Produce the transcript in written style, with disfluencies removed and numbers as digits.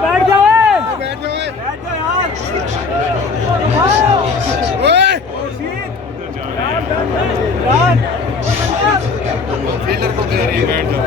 बैठ जाओ बैठ जाओ यार फील्डर को दे रही है बैठ जाओ